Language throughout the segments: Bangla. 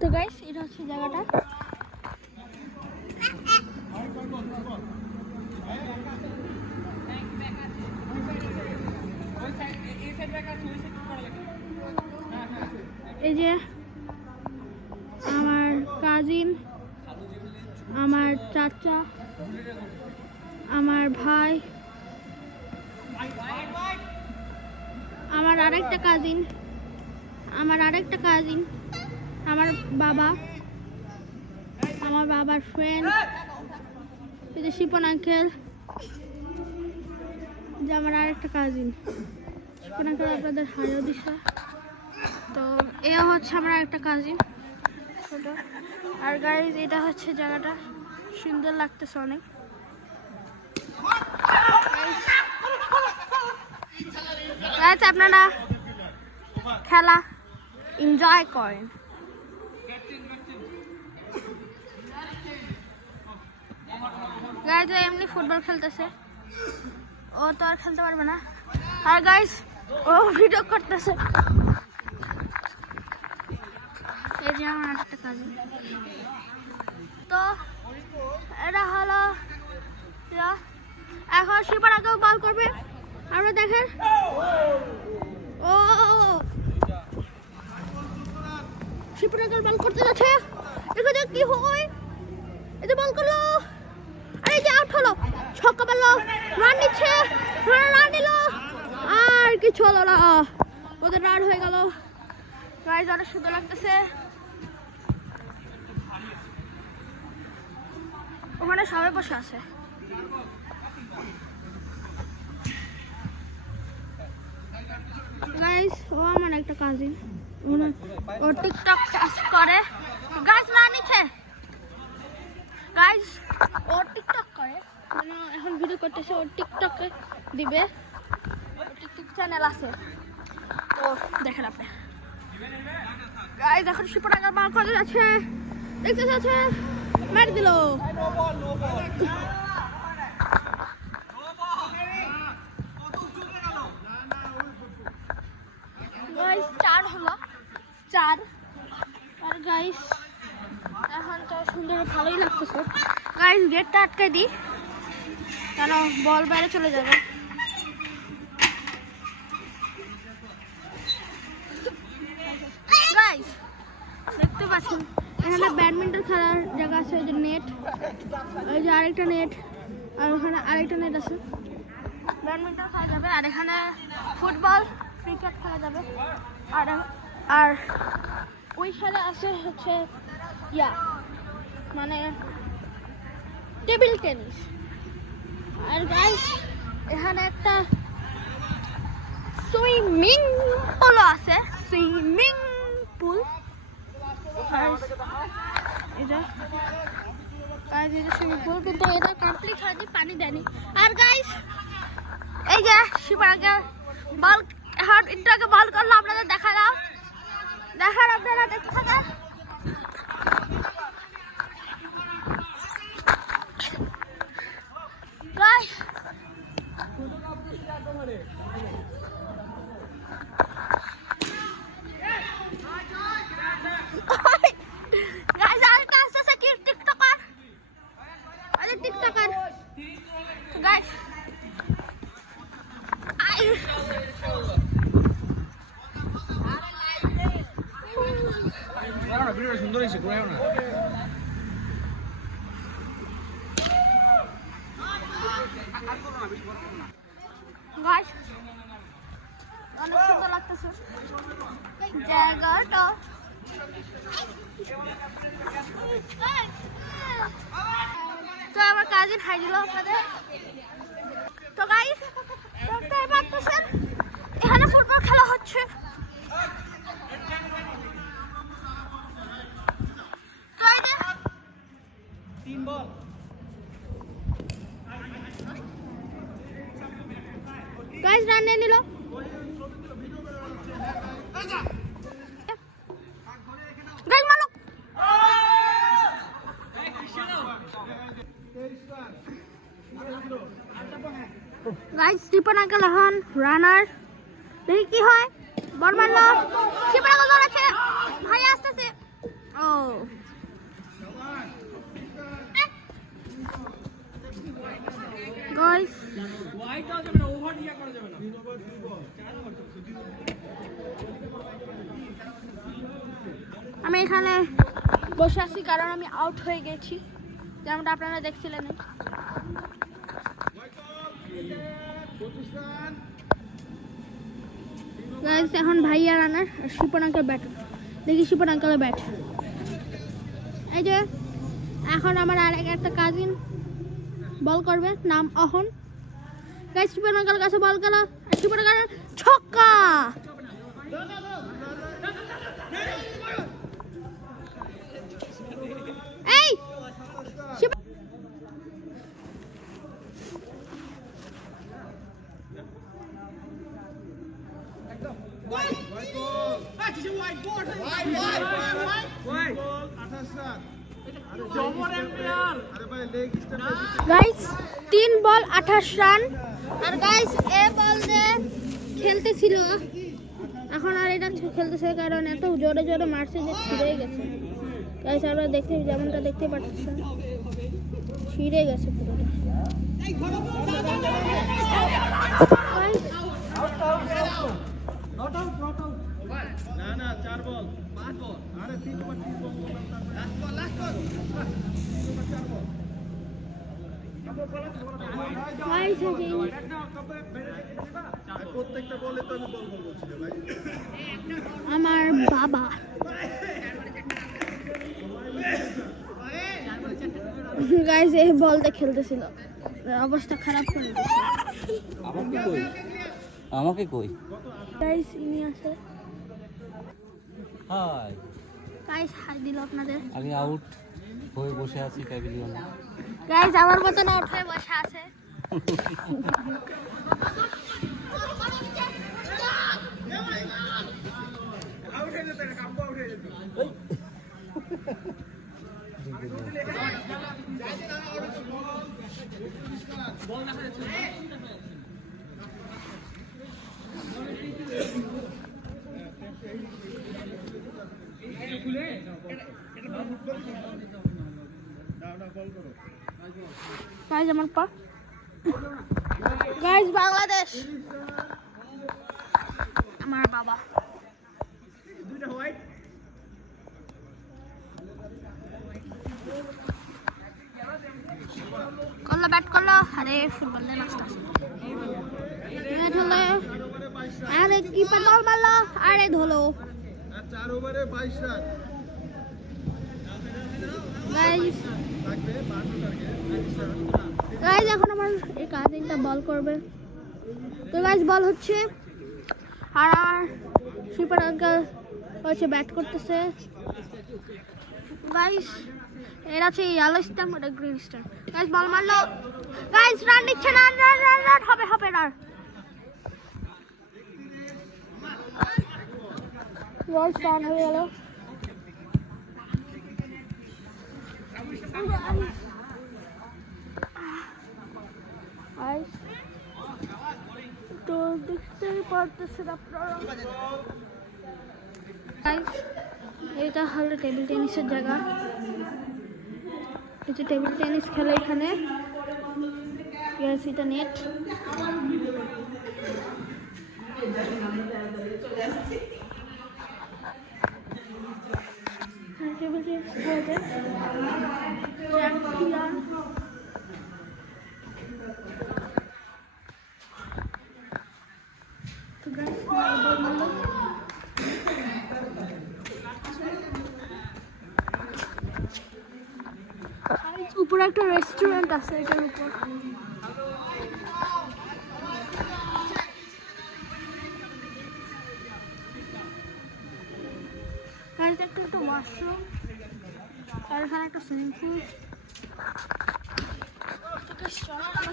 তো গাইস এটা হচ্ছে জায়গাটা। এই যে আমার কাজিন, আমার চাচা, আমার ভাই, আমার আরেকটা কাজিন, আমার বাবা, আমার বাবার ফ্রেন্ড, এই যে শিপন আঙ্কেল, যে আমার আরেকটা কাজিন শিপন আঙ্কেল আপনাদের হারিয়ে দিছে। তো এ হচ্ছে আমার একটা কাজিন ছোট। আর গাইজ এটা হচ্ছে জায়গাটা, সুন্দর লাগতেছে অনেক। গাইজ আপনারা খেলা এনজয় করেন। গাইজ এমনি ফুটবল খেলতেছে, ও তো আর খেলতে পারবে না। আর গাইজ ও ভিডিও করতেছে। এই যে আমার একটা কাজিন। তো এটা হলো এখন শিপার আগেও বল করবে, আমরা দেখেন। ও শিপার আগে বল করতে যাচ্ছে, দেখো যে কি হয়। এই যে বল করলো, আর এই যে আউট হলো, ছক্কা পেলো, রান নিচ্ছে, রান নিল, আর কিছু হলো না, ওদের রান হয়ে গেল। গাইজ অনেক সুন্দর লাগতেছে। ওখানে সবাই বসে আছে। গাইস ও আমার একটা কাজিন, ও টিকটক করে। গাইস না নিচে, গাইস ও টিকটক করে, মানে এখন ভিডিও করতেছে, ও টিকটকে দিবে, টিকটক চ্যানেল আছে, তো দেখেন আপনি। গাইস এখন শিপটাকা মাল করে যাচ্ছে, দেখতে যাচ্ছে, মার দিল। গাইস 4 হলো, 4। আর গাইস এখন তো সুন্দর ভালোই লাগতেছে। গাইস গেটটা আটকে দিই, কেন বল বাইরে চলে যাবে। গাইস দেখতে পাচ্ছেন এখানে ব্যাডমিন্টন খেলার জায়গা আছে, ওই যে নেট, ওই যে আরেকটা নেট, আর ওখানে আরেকটা নেট আছে, ব্যাডমিন্টন খেলা যাবে। আর এখানে ফুটবল, ক্রিকেট খেলা যাবে। আর ওই খেলা আছে হচ্ছে মানে টেবিল টেনিস। আর গাইস এখানে একটা সুইমিং পুল আছে, সুইমিং পুল। এটা সুইমিং পুল, কিন্তু এটা কমপ্লিট হয়নি, পানি দেয়নি। আর গাইস এই যে শিবার আগে বল, এখন একটু আগে বল করলো, আপনাদের দেখালাম, দেখার আপনারা দেখতে থাকেন। গাইস আর কাজ আছে কি টিকটকার, আরে টিকটকার। গাইস সুন্দর হয়েছে, ঘুরাও না। গাইস অনেক সুন্দর লাগতেছে জায়গাটা। তো আমার কাজিন হাই দিল আপনাদের। তো গাইস দেখতে পাচ্ছেন এখানে ফুটবল খেলা হচ্ছে। গাইস রান নিয়ে নিল। গাইস মারো। গাইস শিপন আঙ্কেল এখন রানার, দেখি কি হয়। বল মারলো, শিপন আঙ্কেল গাইস ওয়াইডটাও যাবে না, ওভার ইয়া করা যাবে না। আমি এখানে বসে আছি কারণ আমি আউট হয়ে গেছি, যেমনটা আপনারা দেখছিলেন। গাইস এখন ভাইয়া রানার আর শিপন আঙ্কেল ব্যাট। দেখি শিপন আঙ্কেলের ব্যাট। এই যে এখন আমার আর একটা কাজিন বল করবে, নাম অহন। গাইস শিপন আঙ্কেলের কাছে বল গেল, শিপন আঙ্কেল ছক্কা। এই শিপন গাইস 3 বল 28 রান। আর গাইস এ বল দিয়ে খেলতেছিল, এখন আর এটা খেলতেছে কারণ এত জোরে জোরে মারছে যে ছিঁড়ে গেছে। গাইস আপনারা দেখতে যেমনটা দেখতে পাচ্ছেন, ছিঁড়ে গেছে পুরোটা। না না 4 বল 5 বল, আরে 3 ওভার 3 বল, লাস্ট বল গাইস প্রত্যেকটা বলে তো আমি বল বলছি ভাই। আমার বাবা গাইস এই বলটা খেলতেছিল, অবস্থা খারাপ করে দিয়েছে। আমাকে কই গাইস ইনি আছে, হাই গাইস হাই দিল আপনাদের। আমি আউট হয়ে বসে আছি প্যাভিলিয়নে। গাইস আমার মতন আউট হয়ে বসে আছে। গাইস আমার পা, গাইস বাংলাদেশ আমার বাবা। করলো ব্যাট করলো, আরে ফুটবল দিয়ে নষ্ট আছে। আরে কিপার বল মারলো, আরে ধরলো। 4 ওভারে 22 রান গাইস লাগবে, 12 টার্গেট। গাইস এখন আমার এই কাজিনটা বল করবে। তো গাইস বল হচ্ছে, আর শিপার আঙ্কেল হচ্ছে ব্যাট করতেছে। গাইস এর আছে ইয়েলো স্টাম্প আর গ্রিন স্টাম্প। গাইস বল মারলো, গাইস রান দিচ্ছে, রান রান রান রান হবে হবে রান। গাইস রান হয়ে গেল। তো দেখতেই পারতেছেন আপনারা, এটা হলো টেবিল টেনিসের জায়গা। এই যে টেবিল টেনিস খেলে এখানে, এটা নেট। টেবিল টেনিস খেলতে উপরে একটা রেস্টুরেন্ট আছে, এটার উপর একটা ওয়াশরুম, আর এখানে একটা সুইমিং পুল।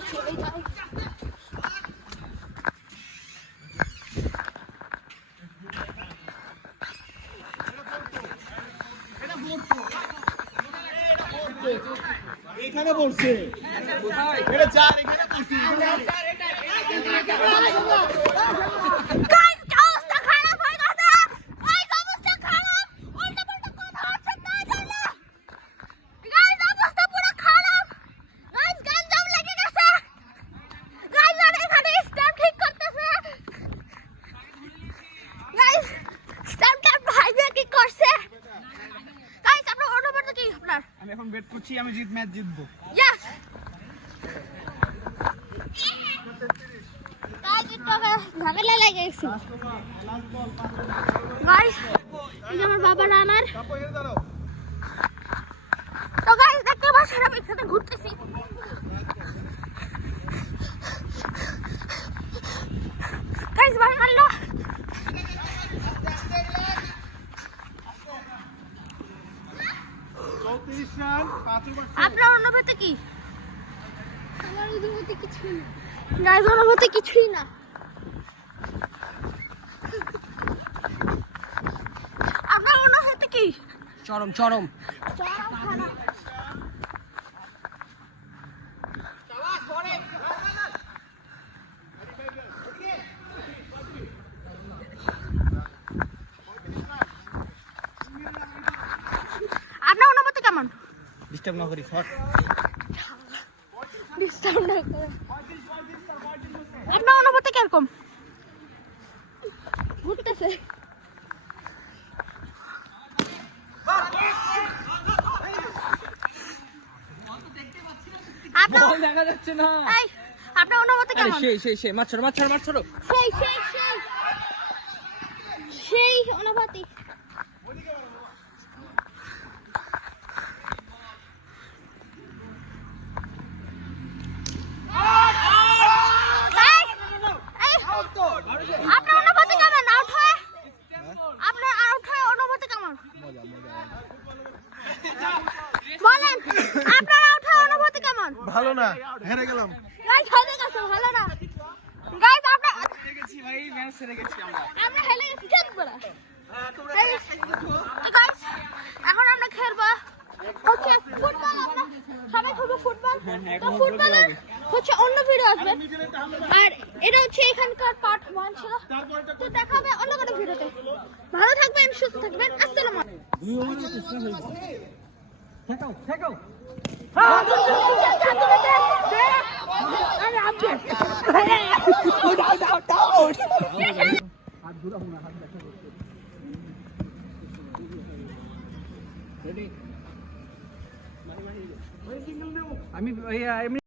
চলে যাই। এখানে পড়ছে, এটা 4 এখানে পড়ছে। আমি এখন বেট করছি, আমি ম্যাচ জিতবো। Yes! Guys, টিকটকে ঝামেলা লেগে গেছে। Guys, এই যে আমার বাবা রানার। তো guys, দেখতে পাচ্ছেন আমি এখানে ঘুরতেছি। Guys, ভাই মারলো। আপনার অনুভূতি কি? আমার অনুভূতি কিছুই না। গাইস, অনুভূতি কিছুই না। আপনার অনুভূতি কি? চরম চরম। চরম খারাপ। আপনার অনুভূতি কেমন? ডিস্টার্ব না করি, শট। ডিস্টার্ব না করে। আপনার অনুভূতি কিরকম? ঘুরতেছে। বল দেখা যাচ্ছে না। এই, আপনার অনুভূতি আরে কেমন? সেই মাছ ছাড়ো, মাছ ছাড়ো, মাছ ছাড়ো। সেই অনুভূতি। আপনার অনুভূতি কেমন? আউট হয়ে? আপনার আউট হয়ে অনুভূতি কেমন? বলেন, আপনার আউট হয়ে অনুভূতি কেমন? ভালো না, হেরে গেলাম। গাইস, হেরে গেছে, ভালো না। গাইস, আমরা হেরে গেছি ভাই, ম্যাচ হেরে গেছি আমরা। হেরে গেছি, জিতবো না। গাইস, এখন আমরা খেলবো হচ্ছে ফুটবল। আমরা সবাই খেলবো ফুটবল। তো ফুটবলে হচ্ছে অন্য ভিডিও আসবে, আর এটা হচ্ছে এখানকার পার্ট 1 ছিল। তো দেখা হবে অন্য কোনো ভিডিওতে। ভালো থাকবেন, সুস্থ থাকবেন। আসসালামু আমি